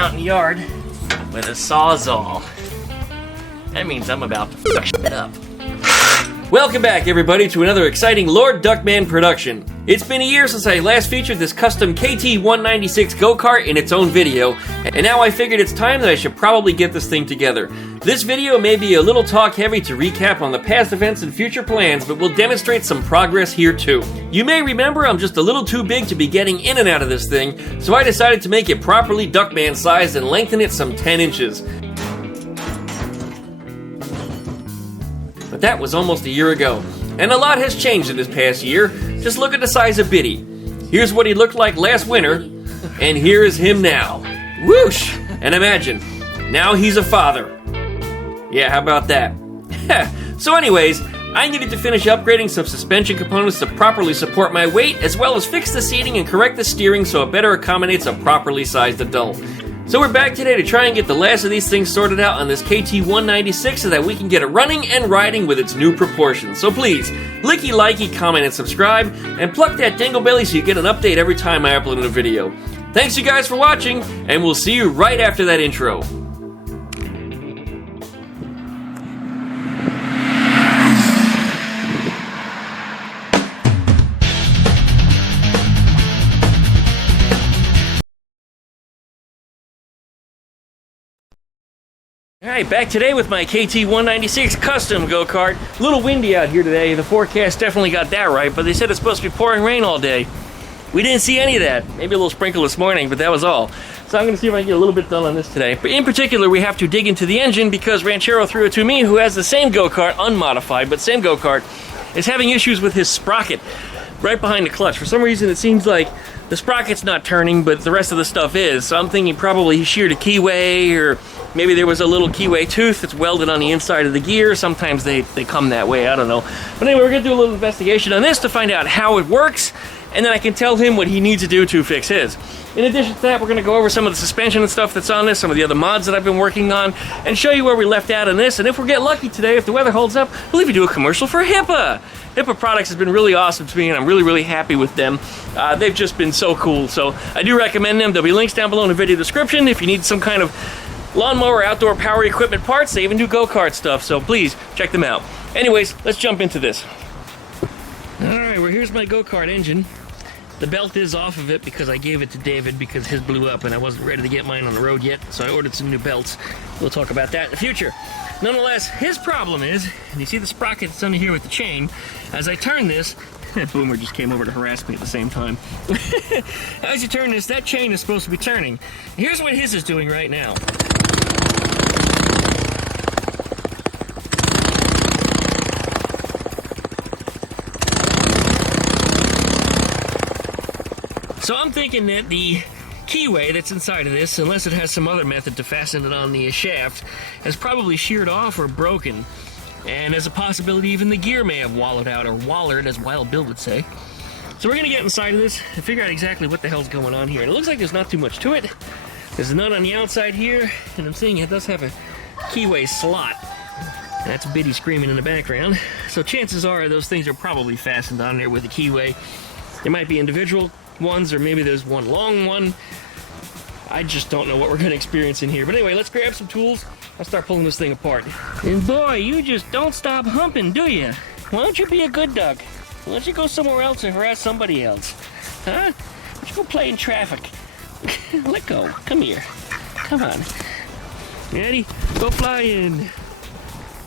out in the yard with a sawzall. That means I'm about to fuck shit up. Welcome back, everybody, to another exciting Lord Duckman production. It's been a year since I last featured this custom KT196 Go Kart in its own video, and now I figured it's time that I should probably get this thing together. This video may be a little talk heavy to recap on the past events and future plans, but will demonstrate some progress here too. You may remember I'm just a little too big to be getting in and out of this thing, so I decided to make it properly Duckman sized and lengthen it some 10 inches. But that was almost a year ago, and a lot has changed in this past year. Just look at the size of Biddy. Here's what he looked like last winter, and here is him now. Whoosh! And imagine, now he's a father. Yeah, how about that? So anyways, I needed to finish upgrading some suspension components to properly support my weight, as well as fix the seating and correct the steering so it better accommodates a properly sized adult. So we're back today to try and get the last of these things sorted out on this KT196 so that we can get it running and riding with its new proportions. So please, licky, likey, comment, and subscribe, and pluck that dingle belly so you get an update every time I upload a video. Thanks you guys for watching, and we'll see you right after that intro. Alright, back today with my KT196 custom go-kart. A little windy out here today. The forecast definitely got that right, but they said it's supposed to be pouring rain all day. We didn't see any of that. Maybe a little sprinkle this morning, but that was all. So I'm going to see if I can get a little bit done on this today. But in particular, we have to dig into the engine because Ranchero 302 Me, who has the same go-kart, unmodified, but same go-kart, is having issues with his sprocket right behind the clutch. For some reason, it seems like the sprocket's not turning, but the rest of the stuff is. So I'm thinking probably he sheared a keyway, or maybe there was a little keyway tooth that's welded on the inside of the gear. Sometimes they come that way, I don't know. But anyway, we're gonna do a little investigation on this to find out how it works, and then I can tell him what he needs to do to fix his. In addition to that, we're gonna go over some of the suspension and stuff that's on this, some of the other mods that I've been working on, and show you where we left out on this. And if we get lucky today, if the weather holds up, we'll even do a commercial for HIPA. HIPA Products has been really awesome to me, and I'm really happy with them. They've just been so cool, so I do recommend them. There'll be links down below in the video description if you need some kind of lawnmower, outdoor power equipment parts. They even do go-kart stuff, so please check them out. Anyways, let's jump into this. Alright, well, here's my go-kart engine. The belt is off of it because I gave it to David because his blew up and I wasn't ready to get mine on the road yet, so I ordered some new belts. We'll talk about that in the future. Nonetheless, his problem is, and you see the sprocket that's under here with the chain, as I turn this, Boomer just came over to harass me at the same time. As you turn this, that chain is supposed to be turning. Here's what his is doing right now. So I'm thinking that the keyway that's inside of this, unless it has some other method to fasten it on the shaft, has probably sheared off or broken. And there's a possibility even the gear may have wallowed out, or wallered, as Wild Bill would say. So we're gonna get inside of this and figure out exactly what the hell's going on here. And it looks like there's not too much to it. There's a nut on the outside here, and I'm seeing it does have a keyway slot. That's Biddy screaming in the background. So chances are those things are probably fastened on there with a keyway. There might be individual ones, or maybe there's one long one. I just don't know what we're gonna experience in here. But anyway, let's grab some tools. I'll start pulling this thing apart. And boy, you just don't stop humping, do you? Why don't you be a good duck? Why don't you go somewhere else and harass somebody else? Huh? Why don't you go play in traffic? Let go. Come here. Come on. Ready? Go flying.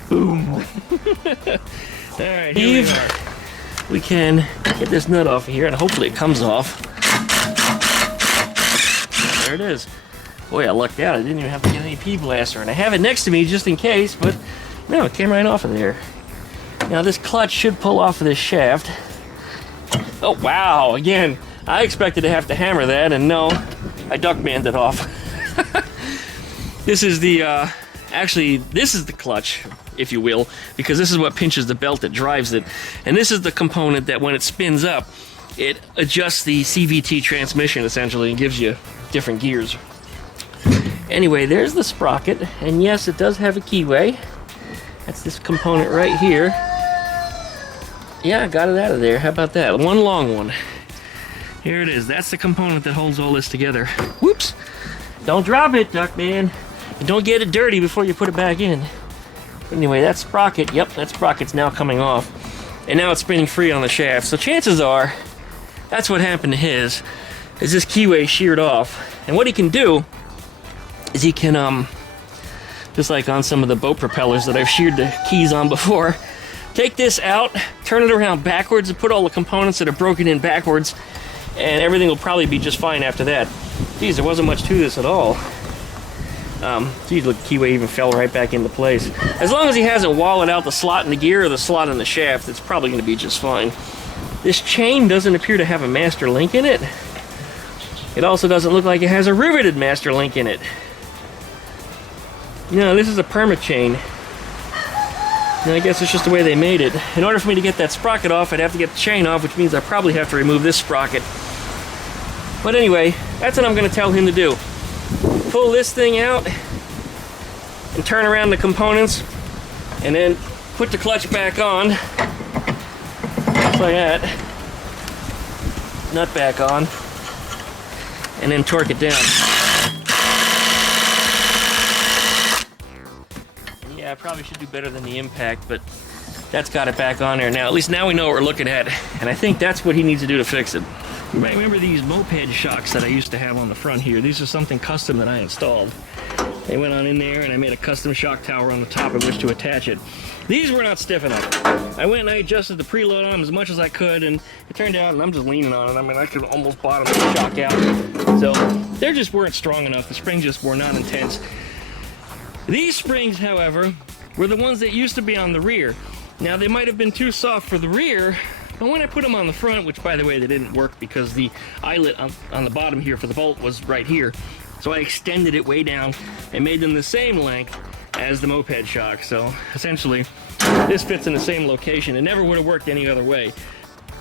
Boom. Alright, here we are. We can get this nut off of here, and hopefully it comes off. There it is. Boy, I lucked out. I didn't even have to get any P-blaster, and I have it next to me just in case, but no, it came right off of there. Now this clutch should pull off of this shaft. Oh, wow. Again, I expected to have to hammer that, and no, I Duckmaned it off. This is the, actually, this is the clutch, if you will, because this is what pinches the belt that drives it. And this is the component that when it spins up, it adjusts the CVT transmission, essentially, and gives you different gears. Anyway, there's the sprocket, and yes, it does have a keyway. That's this component right here. Yeah, I got it out of there. How about that? One long one. Here it is. That's the component that holds all this together. Whoops! Don't drop it, Duckman. And don't get it dirty before you put it back in. But anyway, that sprocket, yep, that sprocket's now coming off. And now it's spinning free on the shaft. So chances are, that's what happened to his, is this keyway sheared off. And what he can do is he can, just like on some of the boat propellers that I've sheared the keys on before, take this out, turn it around backwards, and put all the components that are broken in backwards, and everything will probably be just fine after that. Geez, there wasn't much to this at all. Geez, look, the keyway even fell right back into place. As long as he hasn't walled out the slot in the gear or the slot in the shaft, it's probably going to be just fine. This chain doesn't appear to have a master link in it. It also doesn't look like it has a riveted master link in it. No, this is a perma chain. And I guess it's just the way they made it. In order for me to get that sprocket off, I'd have to get the chain off, which means I probably have to remove this sprocket. But anyway, that's what I'm going to tell him to do. Pull this thing out and turn around the components, and then put the clutch back on, just like that. Nut back on, and then torque it down. Yeah, I probably should do better than the impact, but that's got it back on there now. At least now we know what we're looking at, and I think that's what he needs to do to fix it. You might remember these moped shocks that I used to have on the front here. These are something custom that I installed. They went on in there, and I made a custom shock tower on the top in which to attach it. These were not stiff enough. I went and I adjusted the preload on them as much as I could, and it turned out, and I'm just leaning on it, I mean, I could almost bottom the shock out. So they just weren't strong enough. The springs just were not intense. These springs, however, were the ones that used to be on the rear. Now, they might have been too soft for the rear, but when I put them on the front, which, by the way, they didn't work because the eyelet on the bottom here for the bolt was right here. So I extended it way down and made them the same length as the moped shock. So essentially, this fits in the same location. It never would have worked any other way.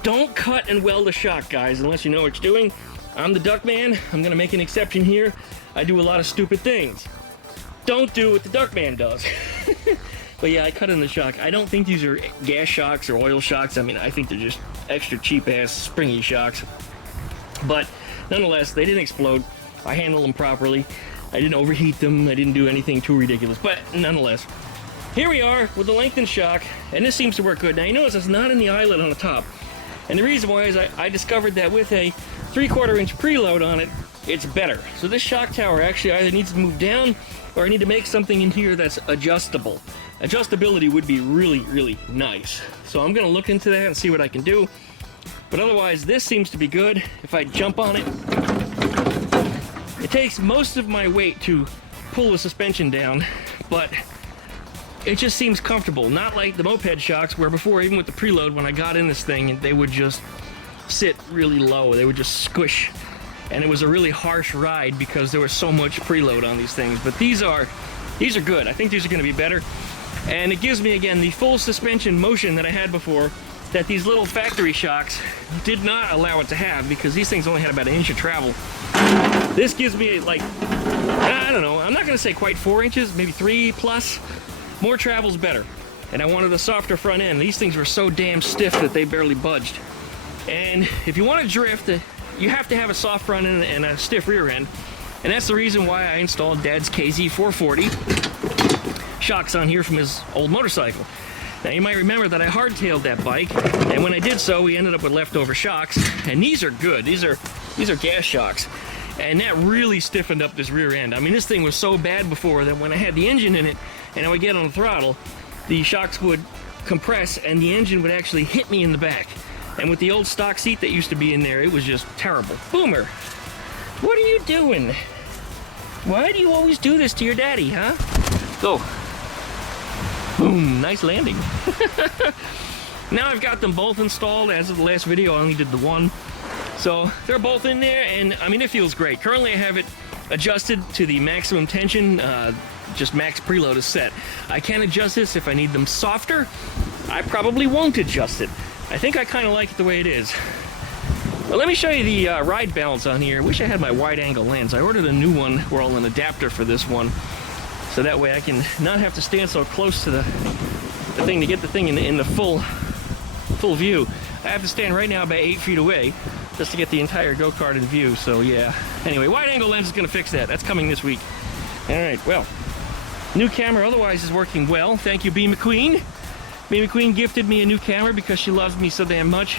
Don't cut and weld a shock, guys, unless you know what you're doing. I'm the Duckman. I'm going to make an exception here. I do a lot of stupid things. Don't do what the Duckman does. But yeah, I cut in the shock. I don't think these are gas shocks or oil shocks. I mean, I think they're just extra cheap-ass springy shocks. But nonetheless, they didn't explode. I handled them properly. I didn't overheat them. I didn't do anything too ridiculous. But nonetheless, here we are with the lengthened shock, and this seems to work good. Now, you notice it's not in the eyelet on the top. And the reason why is I discovered that with a 3/4 inch preload on it, it's better. So this shock tower actually either needs to move down, or I need to make something in here that's adjustable. Adjustability would be really, really nice. So I'm going to look into that and see what I can do. But otherwise, this seems to be good. If I jump on it, it takes most of my weight to pull the suspension down, but it just seems comfortable. Not like the moped shocks, where before, even with the preload, when I got in this thing, they would just sit really low. They would just squish. And it was a really harsh ride because there was so much preload on these things. But these are good. I think these are going to be better. And it gives me, again, the full suspension motion that I had before that these little factory shocks did not allow it to have, because these things only had about 1 inch of travel. This gives me, like, I don't know, I'm not going to say quite 4 inches, maybe 3 plus. More travel's better. And I wanted a softer front end. These things were so damn stiff that they barely budged. And if you want to drift, you have to have a soft front end and a stiff rear end. And that's the reason why I installed Dad's KZ440 shocks on here from his old motorcycle. Now, you might remember that I hardtailed that bike, and when I did so, we ended up with leftover shocks. And these are good. These are gas shocks. And that really stiffened up this rear end. I mean, this thing was so bad before that when I had the engine in it and I would get on the throttle, the shocks would compress and the engine would actually hit me in the back. And with the old stock seat that used to be in there, it was just terrible. Boomer, what are you doing? Why do you always do this to your daddy, huh? Go. Boom, nice landing. Now I've got them both installed. As of the last video, I only did the one. So they're both in there, and I mean, it feels great. Currently I have it adjusted to the maximum tension, just max preload is set. I can adjust this if I need them softer. I probably won't adjust it. I think I kind of like it the way it is. Well, let me show you the ride balance on here. I wish I had my wide angle lens. I ordered a new one, well, an adapter for this one, so that way I can not have to stand so close to the thing to get the thing in the full view. I have to stand right now about 8 feet away. just to get the entire go-kart in view. So yeah, anyway, wide angle lens is going to fix that. That's coming this week. All right, well, new camera otherwise is working well. Thank you, B McQueen. B McQueen gifted me a new camera because she loves me so damn much.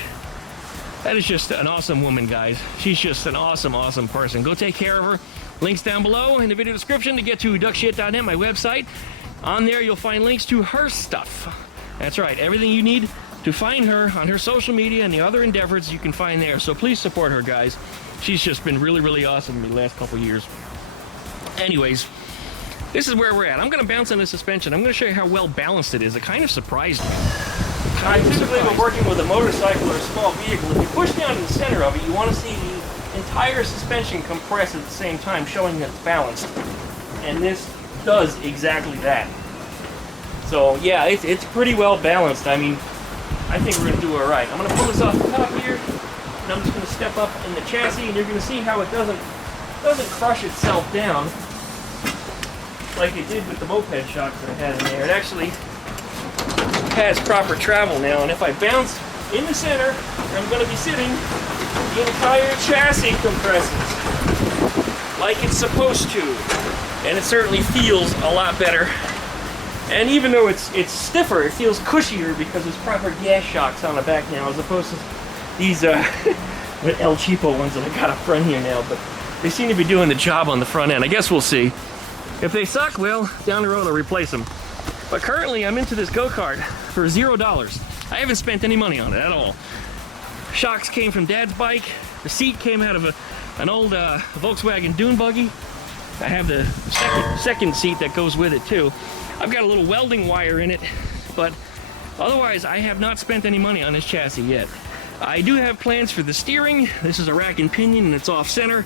That is just an awesome woman, guys. She's just an awesome, awesome person. Go take care of her. Links down below in the video description to get to duckshit.net, my website. On there, you'll find links to her stuff. That's right, everything you need to find her on her social media and the other endeavors you can find there. So please support her, guys. She's just been really, really awesome in the last couple years. Anyways, this is where we're at. I'm going to bounce on the suspension. I'm going to show you how well balanced it is. It kind of surprised me. Typically, when working with a motorcycle or a small vehicle, if you push down to the center of it, you want to see the entire suspension compress at the same time, showing that it's balanced. And this does exactly that. So yeah, it's pretty well balanced. I mean, I think we're going to do all right. I'm going to pull this off the top here, and I'm just going to step up in the chassis, and you're going to see how it doesn't crush itself down like it did with the moped shocks that I had in there. It actually has proper travel now, and if I bounce in the center where I'm going to be sitting, the entire chassis compresses like it's supposed to, and it certainly feels a lot better. And even though it's stiffer, it feels cushier because there's proper gas shocks on the back now, as opposed to these El Cheapo ones that I got up front here now. But they seem to be doing the job on the front end. I guess we'll see. If they suck, well, down the road I'll replace them. But currently I'm into this go-kart for $0. I haven't spent any money on it at all. Shocks came from Dad's bike. The seat came out of an old Volkswagen Dune buggy. I have the second seat that goes with it too. I've got a little welding wire in it, but otherwise I have not spent any money on this chassis yet. I do have plans for the steering. This is a rack and pinion and it's off center.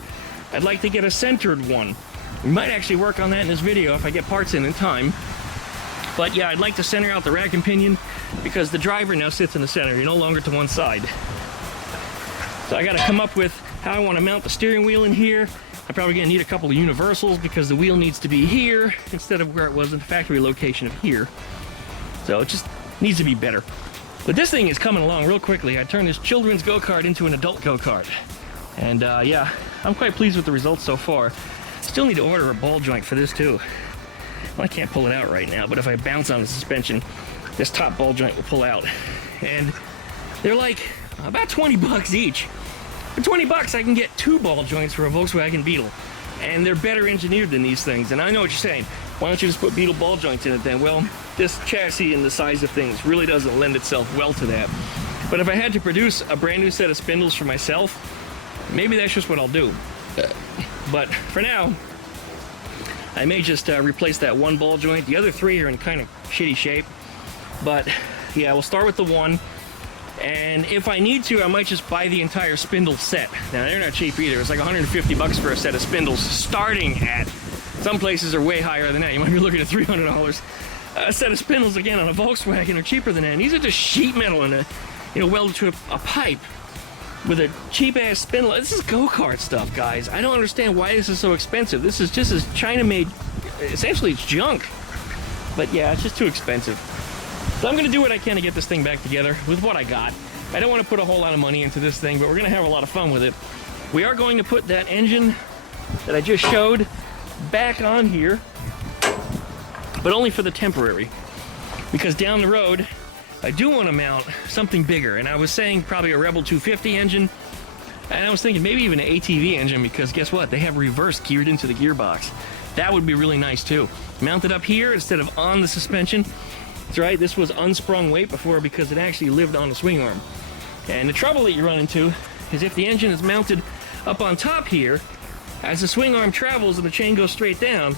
I'd like to get a centered one. We might actually work on that in this video if I get parts in time. But yeah, I'd like to center out the rack and pinion because the driver now sits in the center. You're no longer to one side. So I got to come up with how I want to mount the steering wheel in here. I'm probably going to need a couple of universals because the wheel needs to be here instead of where it was in the factory location of here. So it just needs to be better. But this thing is coming along real quickly. I turned this children's go-kart into an adult go-kart. And yeah, I'm quite pleased with the results so far. Still need to order a ball joint for this too. Well, I can't pull it out right now, but if I bounce on the suspension, this top ball joint will pull out. And they're like about 20 bucks each. For 20 bucks, I can get 2 ball joints for a Volkswagen Beetle. And they're better engineered than these things. And I know what you're saying. Why don't you just put Beetle ball joints in it then? Well, this chassis and the size of things really doesn't lend itself well to that. But if I had to produce a brand new set of spindles for myself, maybe that's just what I'll do. But for now, I may just replace that 1 ball joint. The other 3 are in kind of shitty shape. But yeah, we'll start with the 1. And if I need to, I might just buy the entire spindle set. Now, they're not cheap either. It's like 150 bucks for a set of spindles, starting at, some places are way higher than that. You might be looking at $300. A set of spindles, again, on a Volkswagen are cheaper than that. And these are just sheet metal and welded to a pipe with a cheap-ass spindle. This is go-kart stuff, guys. I don't understand why this is so expensive. This is just as China-made, essentially it's junk. But yeah, it's just too expensive. So I'm going to do what I can to get this thing back together with what I got. I don't want to put a whole lot of money into this thing, but we're going to have a lot of fun with it. We are going to put that engine that I just showed back on here, but only for the temporary. Because down the road, I do want to mount something bigger. And I was saying probably a Rebel 250 engine. And I was thinking maybe even an ATV engine, because guess what? They have reverse geared into the gearbox. That would be really nice too. Mount it up here instead of on the suspension. That's right, this was unsprung weight before because it actually lived on the swing arm. And the trouble that you run into is if the engine is mounted up on top here, as the swing arm travels and the chain goes straight down,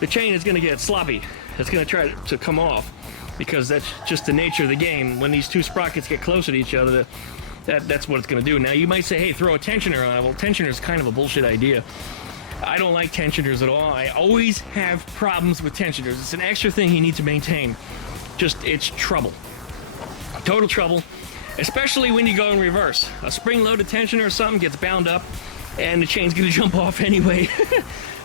the chain is going to get sloppy. It's going to try to come off because that's just the nature of the game. When these two sprockets get closer to each other, that's what it's going to do. Now, you might say, hey, throw a tensioner on it. Well, tensioner is kind of a bullshit idea. I don't like tensioners at all. I always have problems with tensioners. It's an extra thing you need to maintain. Just, it's trouble. Total trouble. Especially when you go in reverse. A spring-loaded tensioner or something gets bound up, and the chain's going to jump off anyway.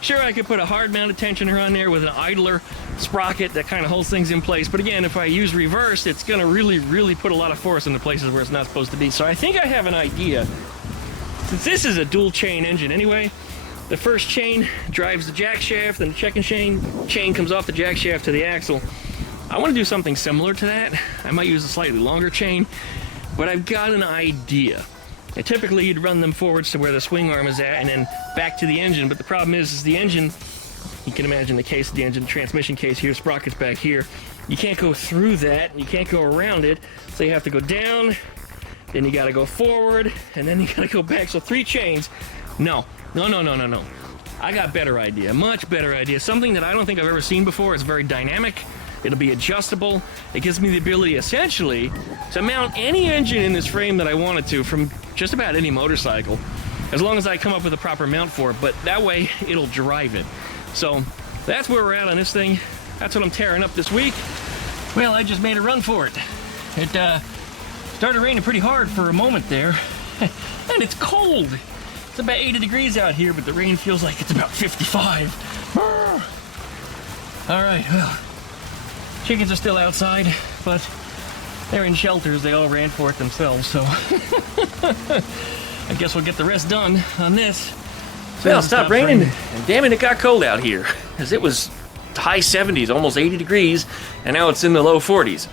Sure, I could put a hard-mounted tensioner on there with an idler sprocket that kind of holds things in place. But again, if I use reverse, it's going to really, really put a lot of force into places where it's not supposed to be. So I think I have an idea Since this is a dual chain engine anyway, the first chain drives the jack shaft, and the second chain comes off the jack shaft to the axle. I want to do something similar to that. I might use a slightly longer chain, but I've got an idea. And typically you'd run them forwards to where the swing arm is at and then back to the engine, but the problem is the engine, you can imagine the case of the engine, transmission case here, sprockets back here. You can't go through that, you can't go around it, so you have to go down, then you gotta go forward, and then you gotta go back. So 3 chains. No. I got a better idea, much better idea. Something that I don't think I've ever seen before. It's very dynamic. It'll be adjustable. It gives me the ability, essentially, to mount any engine in this frame that I wanted to from just about any motorcycle, as long as I come up with a proper mount for it. But that way, it'll drive it. So that's where we're at on this thing. That's what I'm tearing up this week. Well, I just made a run for it. It started raining pretty hard for a moment there, and it's cold. It's about 80 degrees out here, but the rain feels like it's about 55. All right, well, chickens are still outside, but they're in shelters. They all ran for it themselves, so I guess we'll get the rest done on this. Well, it stopped raining, and damn it, it got cold out here, because it was high 70s, almost 80 degrees, and now it's in the low 40s.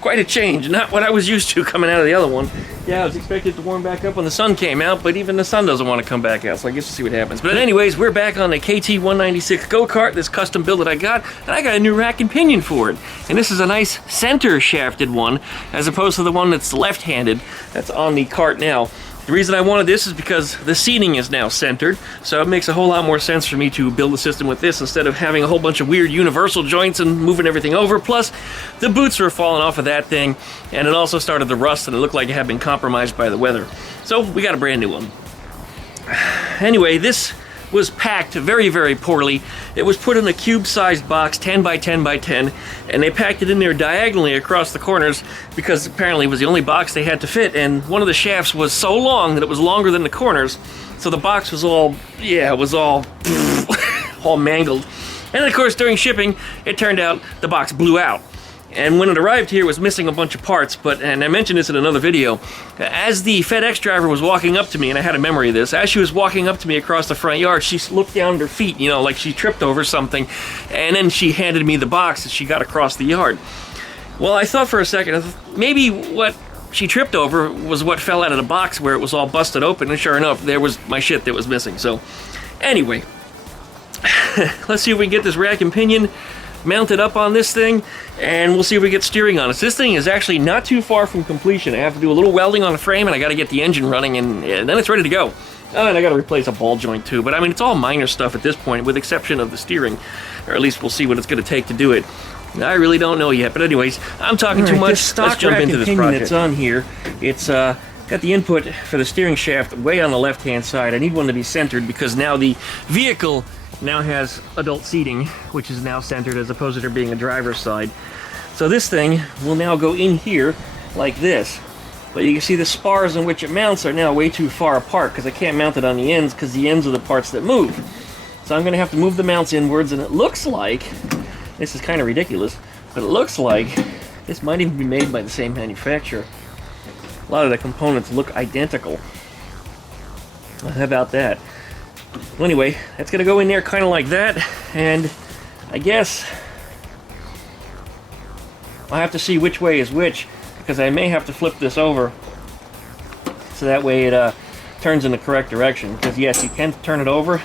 Quite a change, not what I was used to coming out of the other one. Yeah, I was expected to warm back up when the sun came out, but even the sun doesn't want to come back out, so I guess we'll see what happens. But anyways, we're back on the KT196 Go Kart, this custom build that I got, and I got a new rack and pinion for it. And this is a nice center shafted one, as opposed to the one that's left-handed that's on the Kart now. The reason I wanted this is because the seating is now centered, so it makes a whole lot more sense for me to build a system with this instead of having a whole bunch of weird universal joints and moving everything over. Plus, the boots were falling off of that thing, and it also started to rust, and it looked like it had been compromised by the weather. So we got a brand new one. Anyway, this was packed very, very poorly. It was put in a cube-sized box, 10 by 10 by 10, and they packed it in there diagonally across the corners because apparently it was the only box they had to fit, and one of the shafts was so long that it was longer than the corners, so the box was all, yeah, it was all all mangled. And of course, during shipping, it turned out the box blew out. And when it arrived here, it was missing a bunch of parts, and I mentioned this in another video, as the FedEx driver was walking up to me, and I had a memory of this, as she was walking up to me across the front yard, she looked down at her feet, you know, like she tripped over something, and then she handed me the box as she got across the yard. Well, I thought for a second, maybe what she tripped over was what fell out of the box where it was all busted open, and sure enough, there was my shit that was missing. So, anyway, let's see if we can get this rack and pinion mounted up on this thing, and we'll see if we get steering on it. This thing is actually not too far from completion. I have to do a little welding on the frame, and I got to get the engine running, and then it's ready to go. Oh, and I got to replace a ball joint too, but I mean, it's all minor stuff at this point, with the exception of the steering, or at least we'll see what it's going to take to do it. I really don't know yet, but anyways, I'm talking too much. Let's jump into this project. It's on here. It's got the input for the steering shaft way on the left-hand side. I need one to be centered because now the vehicle now has adult seating, which is now centered as opposed to there being a driver's side. So this thing will now go in here like this. But you can see the spars in which it mounts are now way too far apart because I can't mount it on the ends because the ends are the parts that move. So I'm going to have to move the mounts inwards, and it looks like, this is kind of ridiculous, but it looks like this might even be made by the same manufacturer. A lot of the components look identical. How about that? Well, anyway, that's going to go in there kind of like that, and I guess I'll have to see which way is which, because I may have to flip this over so that way it turns in the correct direction, because yes, you can turn it over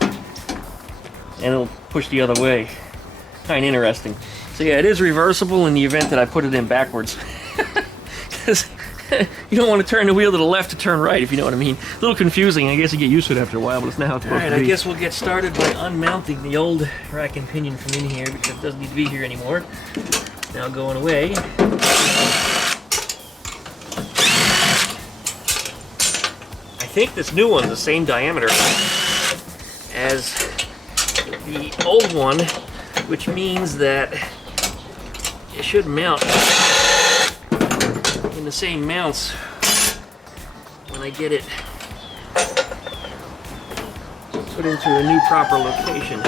and it'll push the other way. Kind of interesting. So yeah, it is reversible in the event that I put it in backwards. Because you don't want to turn the wheel to the left to turn right, if you know what I mean. A little confusing. I guess you get used to it after a while, but it's not how it's supposed to be. Alright, I guess we'll get started by unmounting the old rack and pinion from in here, because it doesn't need to be here anymore. It's now going away. I think this new one's the same diameter as the old one, which means that it should mount in the same mounts when I get it put into a new proper location.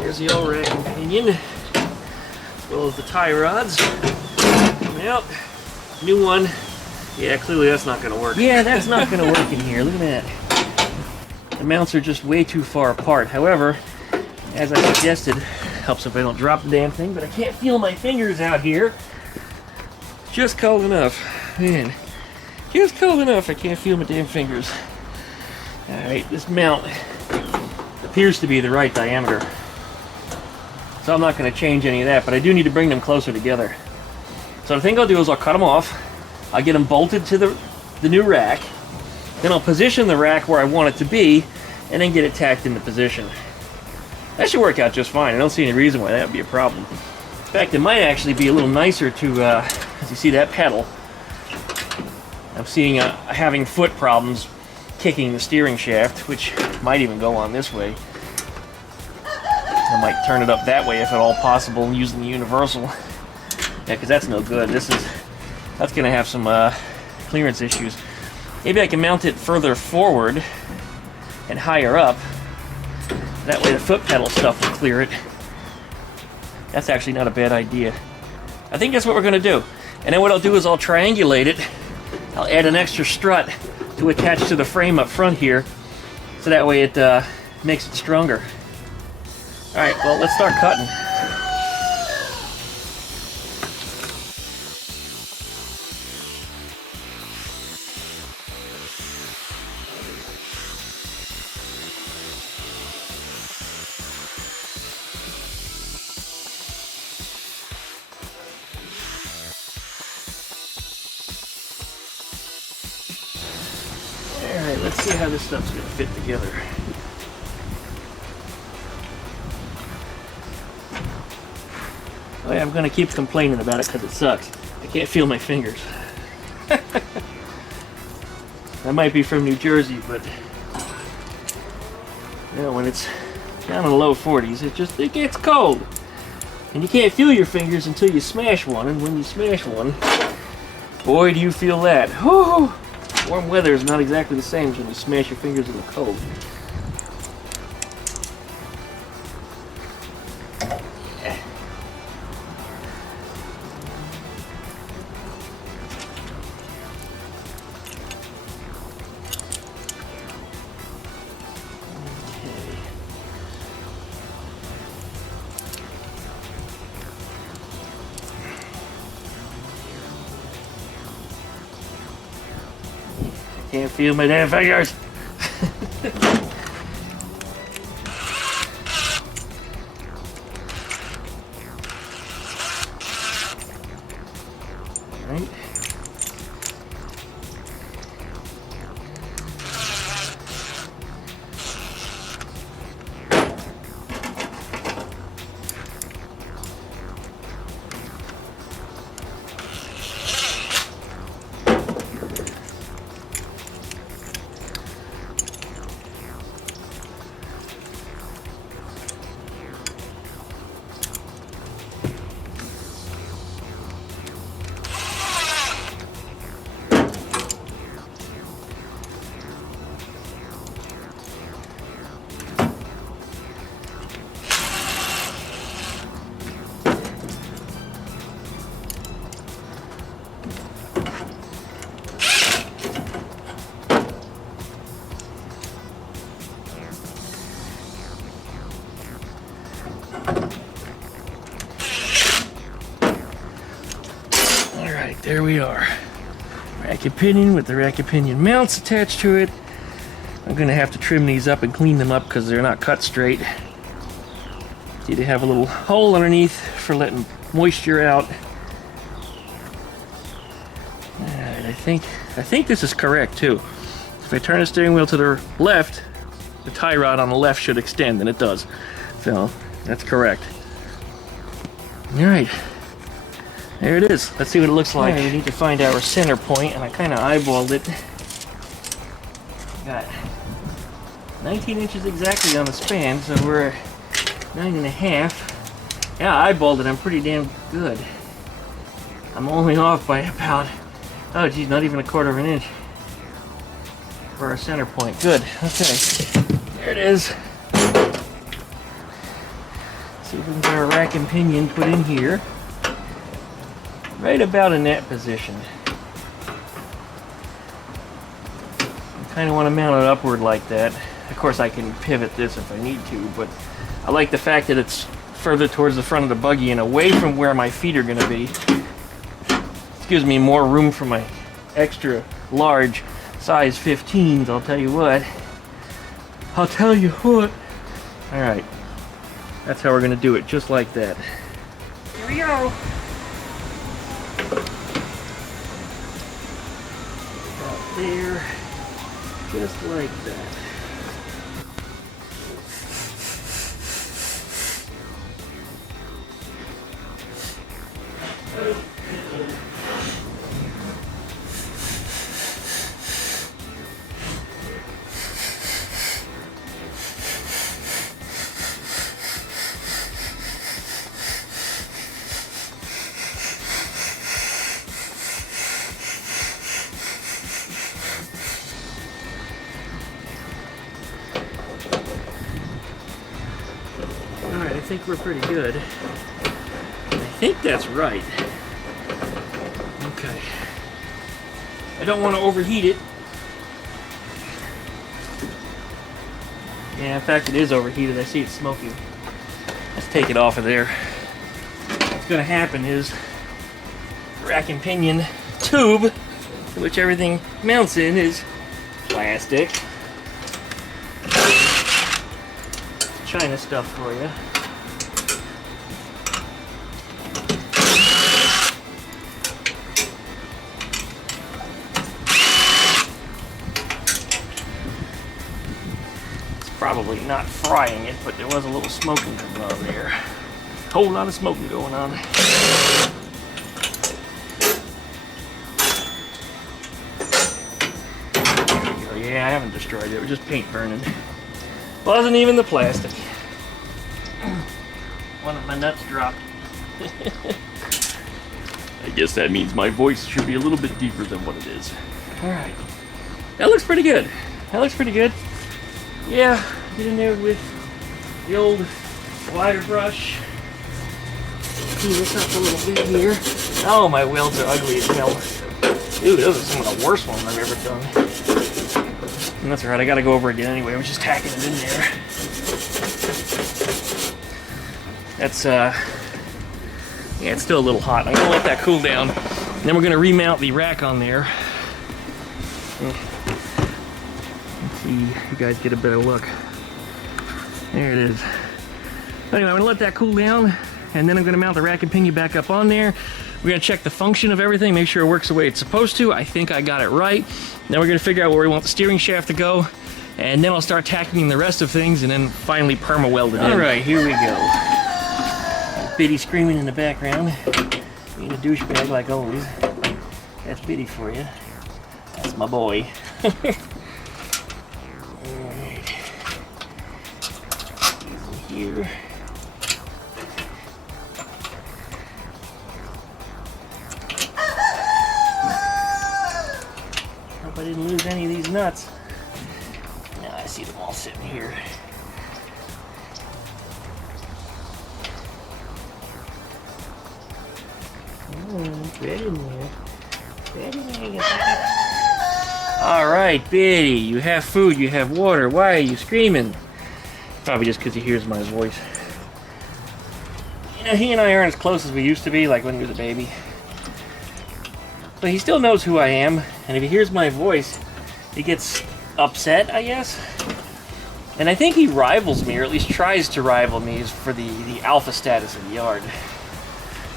Here's the old rack and pinion, as well as the tie rods coming out. New one Yeah, clearly that's not going to work. Yeah, that's not going to work in here. Look at that. The mounts are just way too far apart. However, as I suggested, helps if I don't drop the damn thing, but I can't feel my fingers out here. Just cold enough. Man, just cold enough I can't feel my damn fingers. Alright, this mount appears to be the right diameter. So I'm not going to change any of that, but I do need to bring them closer together. So the thing I'll do is I'll cut them off. I'll get them bolted to the new rack. Then I'll position the rack where I want it to be, and then get it tacked into position. That should work out just fine. I don't see any reason why that would be a problem. In fact, it might actually be a little nicer to, as you see that pedal, I'm seeing having foot problems kicking the steering shaft, which might even go on this way. I might turn it up that way if at all possible using the universal. Yeah, because that's no good. That's going to have some clearance issues. Maybe I can mount it further forward and higher up. That way the foot pedal stuff will clear it. That's actually not a bad idea. I think that's what we're going to do. And then what I'll do is I'll triangulate it. I'll add an extra strut to attach to the frame up front here, so that way it makes it stronger. Alright, well, let's start cutting. Alright, let's see how this stuff's going to fit together. Oh yeah, I'm going to keep complaining about it because it sucks. I can't feel my fingers. That might be from New Jersey, but you know, when it's down in the low 40s, it gets cold. And you can't feel your fingers until you smash one, and when you smash one, boy do you feel that. Whew. Warm weather is not exactly the same as when you smash your fingers in the cold. Can't feel my damn fingers. Right. There we are. Rack and pinion with the rack and pinion mounts attached to it. I'm going to have to trim these up and clean them up because they're not cut straight. See, they have a little hole underneath for letting moisture out. Alright, I think this is correct too. If I turn the steering wheel to the left, the tie rod on the left should extend, and it does. So, that's correct. Alright. There it is. Let's see what it looks like. Right, we need to find our center point, and I kind of eyeballed it. Got 19 inches exactly on the span, so we're 9.5. Yeah, I eyeballed it. I'm pretty damn good. I'm only off by about, oh geez, not even 1/4 inch for our center point. Good. Okay. There it is. See if we can get our rack and pinion put in here. Right about in that position. Kind of want to mount it upward like that. Of course, I can pivot this if I need to, but I like the fact that it's further towards the front of the buggy and away from where my feet are going to be. This gives me more room for my extra large size 15s, I'll tell you what. I'll tell you what. Alright, that's how we're going to do it, just like that. Here we go. About there, just like that. Alright, I think we're pretty good. I think that's right. Okay. I don't want to overheat it. Yeah, in fact it is overheated. I see it smoking. Let's take it off of there. What's going to happen is the rack and pinion tube, which everything mounts in, is plastic. China stuff for you. It's probably not frying it, but there was a little smoking going on there. Whole lot of smoking going on. There we go. Yeah, I haven't destroyed it. It was just paint burning. Wasn't even the plastic. One of my nuts dropped. I guess that means my voice should be a little bit deeper than what it is. Alright. That looks pretty good. That looks pretty good. Yeah, get in there with the old wire brush. Clean this up a little bit here. Oh, my welds are ugly as hell. Dude, those are some of the worst ones I've ever done. And that's alright, I gotta go over again anyway. I was just tacking it in there. That's, yeah, it's still a little hot. I'm gonna let that cool down. And then we're gonna remount the rack on there. Let's see if you guys get a better look. There it is. Anyway, I'm gonna let that cool down, and then I'm gonna mount the rack and pinion back up on there. We're gonna check the function of everything, make sure it works the way it's supposed to. I think I got it right. Then we're gonna figure out where we want the steering shaft to go, and then I'll start tacking the rest of things, and then finally perma weld it in. All right, here we go. Biddy screaming in the background. Being a douchebag like always. That's Biddy for you. That's my boy. Alright. Here. Hope I didn't lose any of these nuts. Now I see them all sitting here. Alright, Biddy, you have food, you have water. Why are you screaming? Probably just because he hears my voice. You know, he and I aren't as close as we used to be, like when he was a baby. But he still knows who I am, and if he hears my voice, he gets upset, I guess. And I think he rivals me, or at least tries to rival me, for the alpha status of the yard.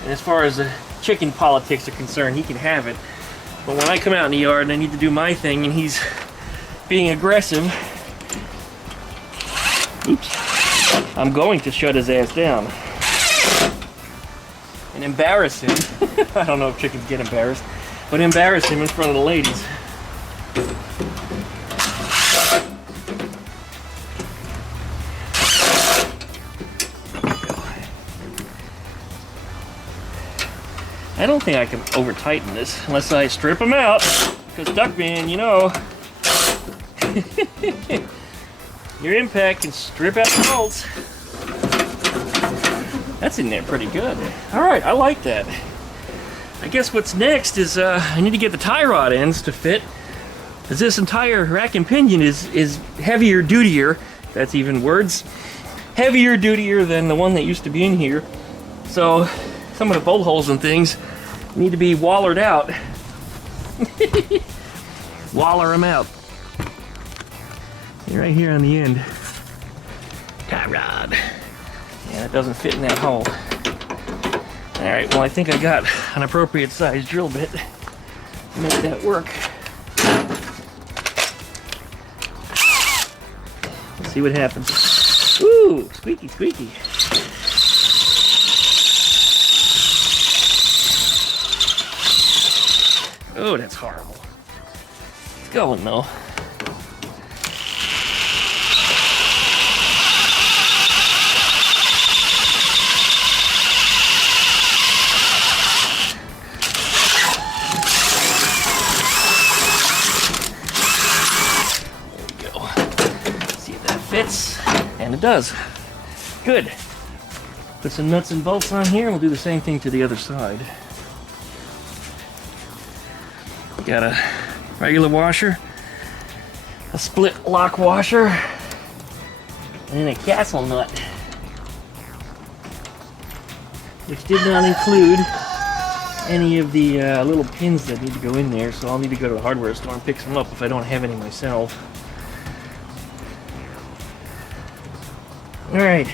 And as far as the chicken politics are concerned, he can have it. But when I come out in the yard and I need to do my thing and he's being aggressive, oops, I'm going to shut his ass down and embarrass him. I don't know if chickens get embarrassed, but embarrass him in front of the ladies. I don't think I can over tighten this unless I strip them out, because Duckman, you know, your impact can strip out the bolts. That's in there pretty good. Alright, I like that. I guess what's next is I need to get the tie rod ends to fit As this entire rack and pinion is heavier dutier, that's even words, heavier dutier than the one that used to be in here. So some of the bolt holes and things need to be wallered out. Waller them out. Right here on the end. Tie rod. Yeah, it doesn't fit in that hole. Alright, well I think I got an appropriate size drill bit to make that work. Let's see what happens. Ooh, squeaky, squeaky. Oh, that's horrible. It's going though. Fits, and it does. Good. Put some nuts and bolts on here, and we'll do the same thing to the other side. Got a regular washer, a split lock washer, and then a castle nut, which did not include any of the little pins that need to go in there, so I'll need to go to a hardware store and pick some up if I don't have any myself. Alright,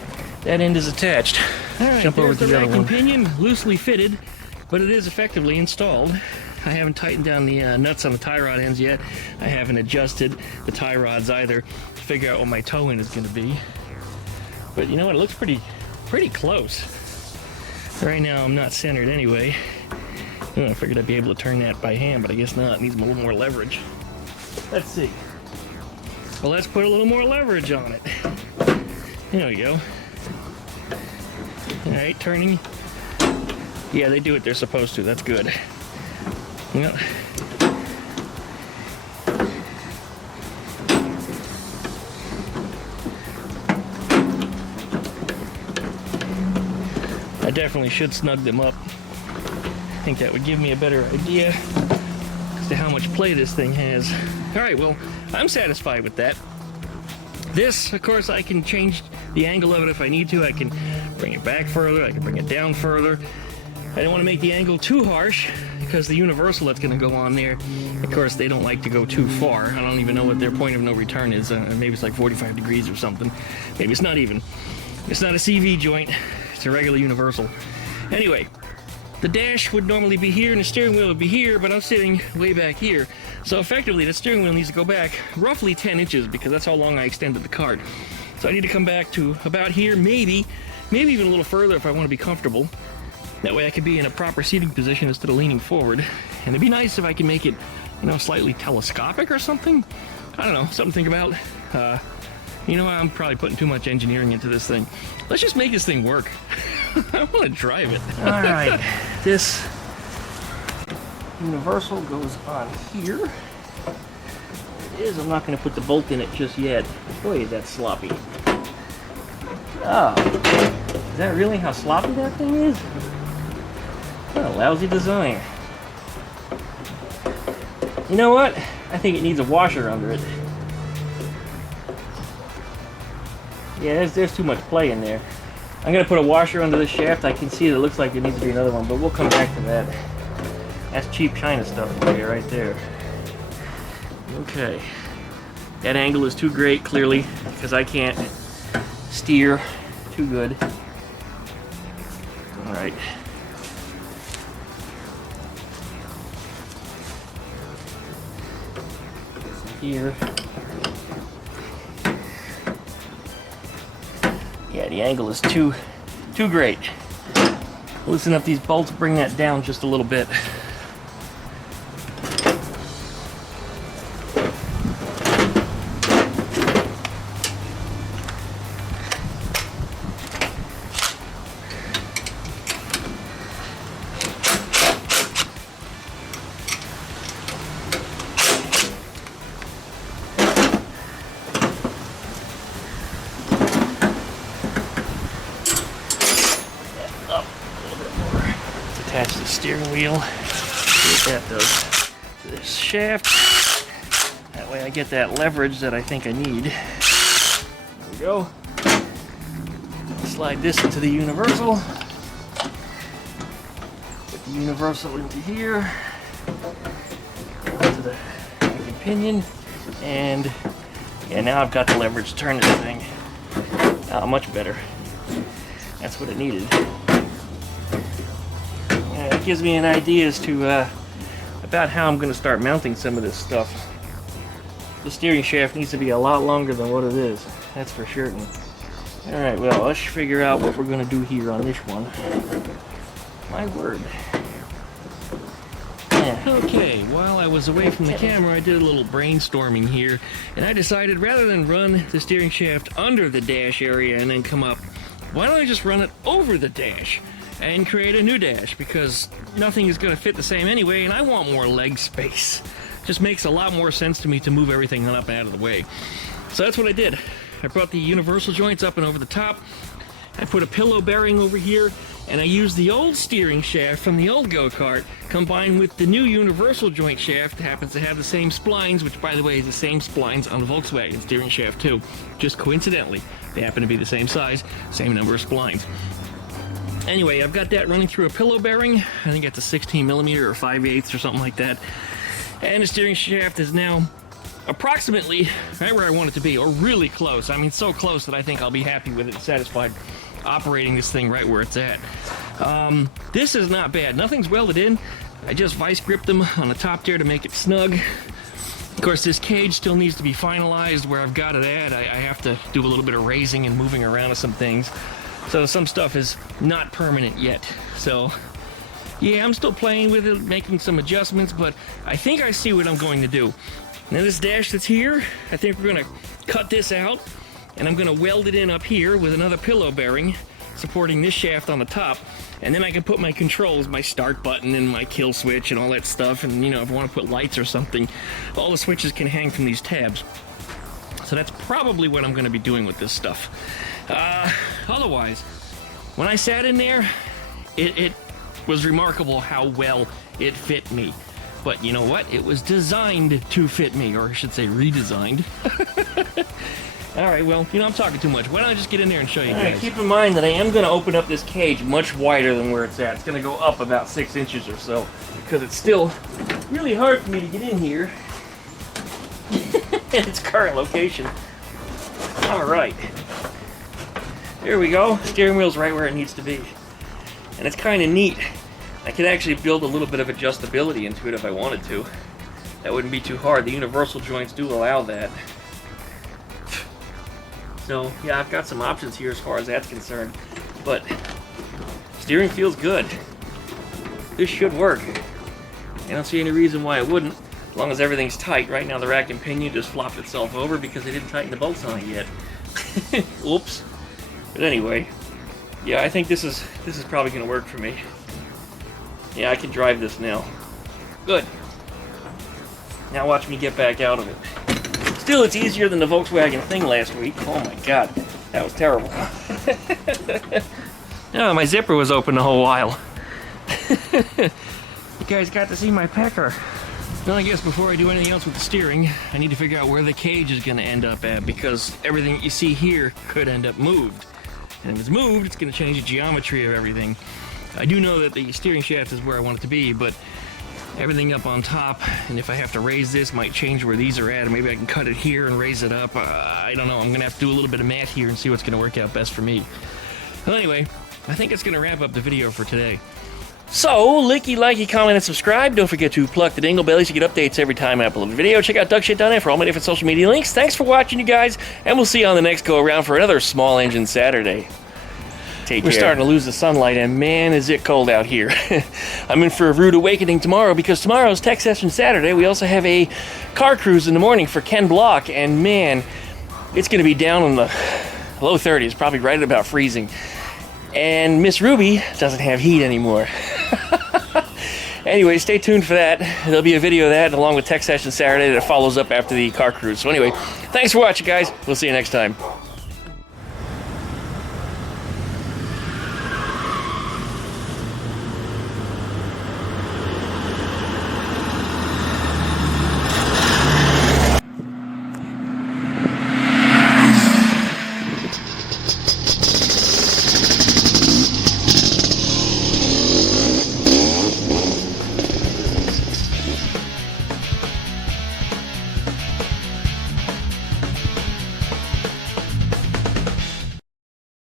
that end is attached. Alright, jump over to the other one. Pinion, loosely fitted, but it is effectively installed. I haven't tightened down the nuts on the tie rod ends yet. I haven't adjusted the tie rods either to figure out what my toe end is going to be. But you know what, it looks pretty close. Right now I'm not centered anyway. I figured I'd be able to turn that by hand, but I guess not. It needs a little more leverage. Let's see. Well, let's put a little more leverage on it. There we go. Alright, turning. Yeah, they do what they're supposed to. That's good. Yep. I definitely should snug them up. I think that would give me a better idea as to how much play this thing has. Alright, well, I'm satisfied with that. This, of course, I can change the angle of it if I need to. I can bring it back further, I can bring it down further. I don't want to make the angle too harsh because the universal that's going to go on there, of course, they don't like to go too far. I don't even know what their point of no return is. Maybe it's like 45 degrees or something. Maybe it's not even. It's not a CV joint. It's a regular universal. Anyway, the dash would normally be here and the steering wheel would be here, but I'm sitting way back here. So effectively, the steering wheel needs to go back roughly 10 inches because that's how long I extended the cart. So I need to come back to about here, maybe even a little further if I want to be comfortable. That way I could be in a proper seating position instead of leaning forward. And it'd be nice if I could make it, you know, slightly telescopic or something. I don't know, something to think about. You know, I'm probably putting too much engineering into this thing. Let's just make this thing work. I want to drive it. All right, this universal goes on here. There it is. I'm not going to put the bolt in it just yet. Boy, that's sloppy. Oh, is that really how sloppy that thing is? What a lousy design. You know what? I think it needs a washer under it. Yeah, there's too much play in there. I'm going to put a washer under this shaft. I can see that it looks like there needs to be another one, but we'll come back to that. That's cheap China stuff for you right there. Okay. That angle is too great, clearly, because I can't steer too good. All right. Here. Yeah, the angle is too great. Loosen up these bolts, bring that down just a little bit. Attach the steering wheel. See what that does. This shaft. way I get that leverage that I think I need. There we go. Slide this into the universal. Put the universal into here. Onto the pinion. And yeah, now I've got the leverage to turn this thing. Much better. That's what it needed. Yeah, it gives me an idea as to about how I'm going to start mounting some of this stuff. The steering shaft needs to be a lot longer than what it is. That's for certain. Alright, well, let's figure out what we're going to do here on this one. My word. Yeah. Okay, while I was away from the camera, I did a little brainstorming here, and I decided rather than run the steering shaft under the dash area and then come up, why don't I just run it over the dash and create a new dash, because nothing is going to fit the same anyway, and I want more leg space. Just makes a lot more sense to me to move everything up and out of the way. So that's what I did. I brought the universal joints up and over the top. I put a pillow bearing over here, and I used the old steering shaft from the old Go Kart combined with the new universal joint shaft. It happens to have the same splines, which by the way is the same splines on the Volkswagen steering shaft too. Just coincidentally, they happen to be the same size, same number of splines. Anyway, I've got that running through a pillow bearing. I think it's a 16 millimeter or 5/8 or something like that. And the steering shaft is now approximately right where I want it to be, or really close. I mean, so close that I think I'll be happy with it, satisfied operating this thing right where it's at. This is not bad. Nothing's welded in. I just vice gripped them on the top there to make it snug. Of course, this cage still needs to be finalized where I've got it at. I have to do a little bit of raising and moving around of some things. So some stuff is not permanent yet. So yeah, I'm still playing with it, making some adjustments, but I think I see what I'm going to do. Now this dash that's here, I think we're gonna cut this out, and I'm gonna weld it in up here with another pillow bearing supporting this shaft on the top, and then I can put my controls, my start button and my kill switch and all that stuff, and you know, if I want to put lights or something, all the switches can hang from these tabs. So that's probably what I'm gonna be doing with this stuff. Otherwise, when I sat in there, it was remarkable how well it fit me. But you know what? It was designed to fit me, or I should say redesigned. Alright, well, you know, I'm talking too much. Why don't I just get in there and show you guys? Keep in mind that I am going to open up this cage much wider than where it's at. It's going to go up about 6 inches or so, because it's still really hard for me to get in here in its current location. Alright. There we go. Steering wheel's right where it needs to be. And it's kind of neat. I could actually build a little bit of adjustability into it if I wanted to. That wouldn't be too hard. The universal joints do allow that. So, yeah, I've got some options here as far as that's concerned. But steering feels good. This should work. I don't see any reason why it wouldn't, as long as everything's tight. Right now the rack and pinion just flopped itself over because they didn't tighten the bolts on it yet. Whoops. But anyway, yeah, I think this is probably going to work for me. Yeah, I can drive this now. Good. Now watch me get back out of it. Still, it's easier than the Volkswagen thing last week. Oh my god, that was terrible. Oh, my zipper was open the whole while. You guys got to see my pecker. Well, I guess before I do anything else with the steering, I need to figure out where the cage is going to end up at, because everything you see here could end up moved. And if it's moved, it's going to change the geometry of everything. I do know that the steering shaft is where I want it to be, but everything up on top, and if I have to raise this, might change where these are at, and maybe I can cut it here and raise it up. I don't know. I'm going to have to do a little bit of math here and see what's going to work out best for me. Well, anyway, I think it's going to wrap up the video for today. So, licky, likey, comment, and subscribe. Don't forget to pluck the dingle bellies to get updates every time I upload a video. Check out duckshit.net for all my different social media links. Thanks for watching, you guys, and we'll see you on the next go-around for another Small Engine Saturday. Take care. We're starting to lose the sunlight, and man, is it cold out here. I'm in for a rude awakening tomorrow, because tomorrow's Tech Session Saturday. We also have a car cruise in the morning for Ken Block, and man, it's going to be down in the low 30s, probably right at about freezing. And Miss Ruby doesn't have heat anymore. Anyway, stay tuned for that. There'll be a video of that along with Tech Session Saturday that follows up after the car cruise. So anyway, thanks for watching, guys. We'll see you next time.